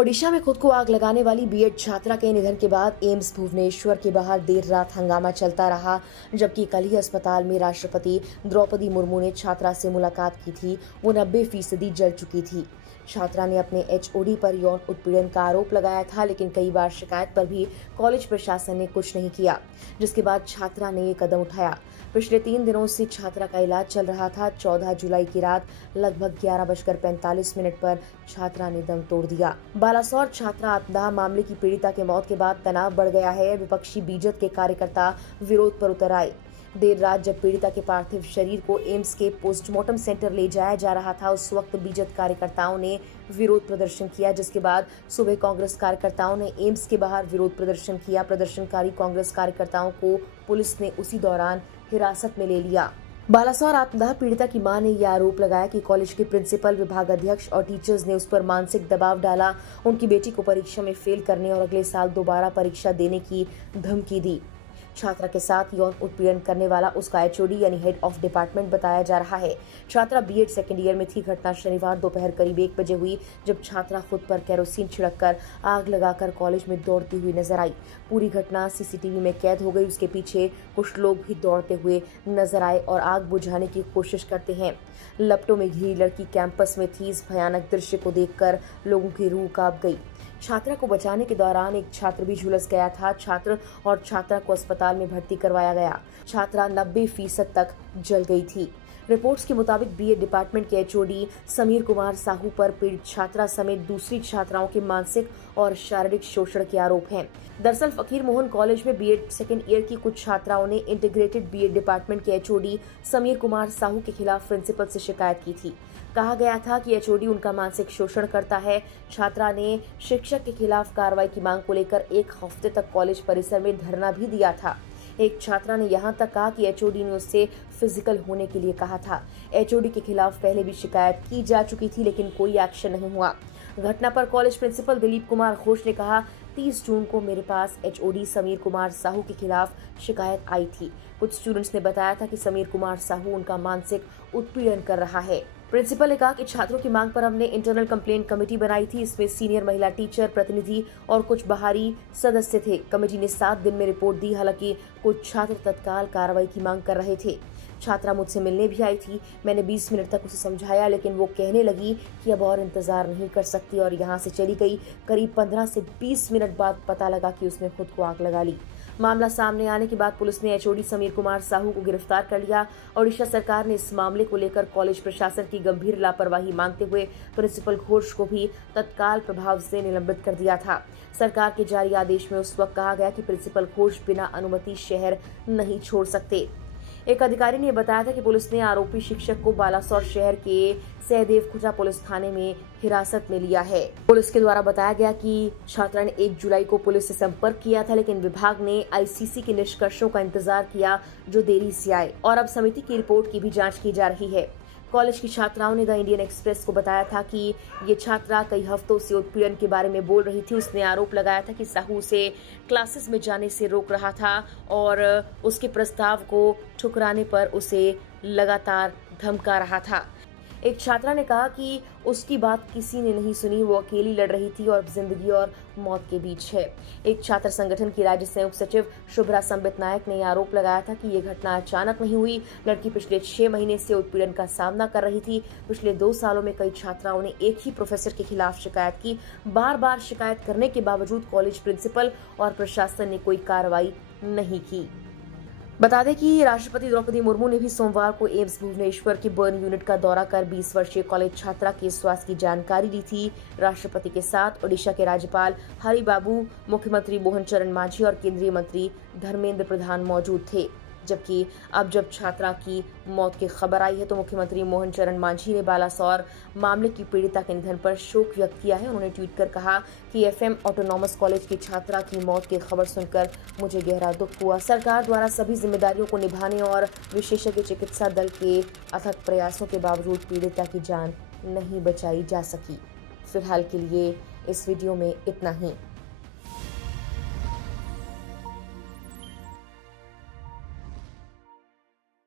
ओडिशा में खुद को आग लगाने वाली बीएड छात्रा के निधन के बाद एम्स भुवनेश्वर के बाहर देर रात हंगामा चलता रहा। जबकि कल ही अस्पताल में राष्ट्रपति द्रौपदी मुर्मू ने छात्रा से मुलाकात की थी। वो 90% जल चुकी थी। छात्रा ने अपने एचओडी पर यौन उत्पीड़न का आरोप लगाया था, लेकिन कई बार शिकायत पर भी कॉलेज प्रशासन ने कुछ नहीं किया, जिसके बाद छात्रा ने ये कदम उठाया। पिछले 3 दिनों से छात्रा का इलाज चल रहा था। 14 जुलाई की रात लगभग 11:45 पर छात्रा ने दम तोड़ दिया। बालासोर छात्रा आत्मदाह मामले की पीड़िता के मौत के बाद तनाव बढ़ गया है। विपक्षी बीजेपी के कार्यकर्ता विरोध पर उतर आए। देर रात जब पीड़िता के पार्थिव शरीर को एम्स के पोस्टमार्टम सेंटर ले जाया जा रहा था, उस वक्त बीजेपी कार्यकर्ताओं ने विरोध प्रदर्शन किया, जिसके बाद सुबह कांग्रेस कार्यकर्ताओं ने एम्स के बाहर विरोध प्रदर्शन किया। प्रदर्शनकारी कांग्रेस कार्यकर्ताओं को पुलिस ने उसी दौरान हिरासत में ले लिया। बालासोर आत्मदाह पीड़िता की मां ने यह आरोप लगाया कि कॉलेज के प्रिंसिपल, विभागाध्यक्ष और टीचर्स ने उस पर मानसिक दबाव डाला, उनकी बेटी को परीक्षा में फेल करने और अगले साल दोबारा परीक्षा देने की धमकी दी। छात्रा के साथ यौन उत्पीड़न करने वाला उसका एचओडी यानी हेड ऑफ डिपार्टमेंट बताया जा रहा है। छात्रा बीएड सेकेंड ईयर में थी। घटना शनिवार दोपहर करीब 1 बजे हुई, जब छात्रा खुद पर केरोसिन छिड़ककर आग लगाकर कॉलेज में दौड़ती हुई नजर आई। पूरी घटना सीसीटीवी में कैद हो गई। उसके पीछे कुछ लोग भी दौड़ते हुए नजर आए और आग बुझाने की कोशिश करते हैं। लपटों में घिरी लड़की कैंपस में थी। इस भयानक दृश्य को देखकर लोगों की रूह कांप गई। छात्रा को बचाने के दौरान एक छात्र भी झुलस गया था। छात्र और छात्रा को अस्पताल में भर्ती करवाया गया। छात्रा 90% तक जल गई थी। रिपोर्ट्स के मुताबिक बीएड डिपार्टमेंट के एचओडी समीर कुमार साहू पर पीड़ित छात्रा समेत दूसरी छात्राओं के मानसिक और शारीरिक शोषण के आरोप हैं। दरअसल फकीर मोहन कॉलेज में बीएड सेकेंड ईयर की कुछ छात्राओं ने इंटीग्रेटेड बीएड डिपार्टमेंट के एचओडी समीर कुमार साहू के खिलाफ प्रिंसिपल से शिकायत की थी। कहा गया था कि एचओडी उनका मानसिक शोषण करता है। छात्रा ने शिक्षक के खिलाफ कार्रवाई की मांग को लेकर 1 हफ्ते तक कॉलेज परिसर में धरना भी दिया था। एक छात्रा ने यहां तक कहा कि एचओडी ने उससे फिजिकल होने के लिए कहा था। एचओडी के खिलाफ पहले भी शिकायत की जा चुकी थी, लेकिन कोई एक्शन नहीं हुआ। घटना पर कॉलेज प्रिंसिपल दिलीप कुमार घोष ने कहा, 30 जून को मेरे पास एचओडी समीर कुमार साहू के खिलाफ शिकायत आई थी। कुछ स्टूडेंट्स ने बताया था कि समीर कुमार साहू उनका मानसिक उत्पीड़न कर रहा है। प्रिंसिपल ने कहा कि छात्रों की मांग पर हमने इंटरनल कंप्लेंट कमेटी बनाई थी। इसमें सीनियर महिला टीचर, प्रतिनिधि और कुछ बाहरी सदस्य थे। कमेटी ने 7 दिन में रिपोर्ट दी। हालांकि कुछ छात्र तत्काल कार्रवाई की मांग कर रहे थे। छात्रा मुझसे मिलने भी आई थी। मैंने 20 मिनट तक उसे समझाया, लेकिन वो कहने लगी कि अब और इंतजार नहीं कर सकती और यहाँ से चली गई। करीब 15 से 20 मिनट बाद पता लगा कि उसने खुद को आग लगा ली। मामला सामने आने के बाद पुलिस ने एचओडी समीर कुमार साहू को गिरफ्तार कर लिया। ओडिशा सरकार ने इस मामले को लेकर कॉलेज प्रशासन की गंभीर लापरवाही मानते हुए प्रिंसिपल घोष को भी तत्काल प्रभाव से निलंबित कर दिया था। सरकार के जारी आदेश में उस वक्त कहा गया कि प्रिंसिपल घोष बिना अनुमति शहर नहीं छोड़ सकते। एक अधिकारी ने बताया था कि पुलिस ने आरोपी शिक्षक को बालासोर शहर के सहदेव खुजा पुलिस थाने में हिरासत में लिया है। पुलिस के द्वारा बताया गया कि छात्रा ने 1 जुलाई को पुलिस से संपर्क किया था, लेकिन विभाग ने आईसीसी के निष्कर्षों का इंतजार किया, जो देरी से आए और अब समिति की रिपोर्ट की भी जांच की जा रही है। कॉलेज की छात्राओं ने द इंडियन एक्सप्रेस को बताया था कि ये छात्रा कई हफ्तों से उत्पीड़न के बारे में बोल रही थी। उसने आरोप लगाया था कि साहू उसे क्लासेस में जाने से रोक रहा था और उसके प्रस्ताव को ठुकराने पर उसे लगातार धमका रहा था। एक छात्रा ने कहा कि उसकी बात किसी ने नहीं सुनी, वो अकेली लड़ रही थी और जिंदगी और मौत के बीच है। एक छात्र संगठन की राज्य संयुक्त सचिव शुभ्रा संबित नायक ने आरोप लगाया था कि ये घटना अचानक नहीं हुई। लड़की पिछले 6 महीने से उत्पीड़न का सामना कर रही थी। पिछले 2 सालों में कई छात्राओं ने एक ही प्रोफेसर के खिलाफ शिकायत की। बार-बार शिकायत करने के बावजूद कॉलेज प्रिंसिपल और प्रशासन ने कोई कार्रवाई नहीं की। बता दें कि राष्ट्रपति द्रौपदी मुर्मू ने भी सोमवार को एम्स भुवनेश्वर के बर्न यूनिट का दौरा कर 20 वर्षीय कॉलेज छात्रा के स्वास्थ्य की जानकारी ली थी। राष्ट्रपति के साथ ओडिशा के राज्यपाल हरिबाबू, मुख्यमंत्री मोहन चरण मांझी और केंद्रीय मंत्री धर्मेंद्र प्रधान मौजूद थे। जबकि अब जब छात्रा की मौत की खबर आई है, तो मुख्यमंत्री मोहन चरण मांझी ने बालासोर मामले की पीड़िता के निधन पर शोक व्यक्त किया है। उन्होंने ट्वीट कर कहा कि एफएम ऑटोनॉमस कॉलेज की छात्रा की मौत की खबर सुनकर मुझे गहरा दुख हुआ। सरकार द्वारा सभी जिम्मेदारियों को निभाने और विशेषज्ञ चिकित्सा दल के अथक प्रयासों के बावजूद पीड़िता की जान नहीं बचाई जा सकी। फिलहाल के लिए इस वीडियो में इतना ही।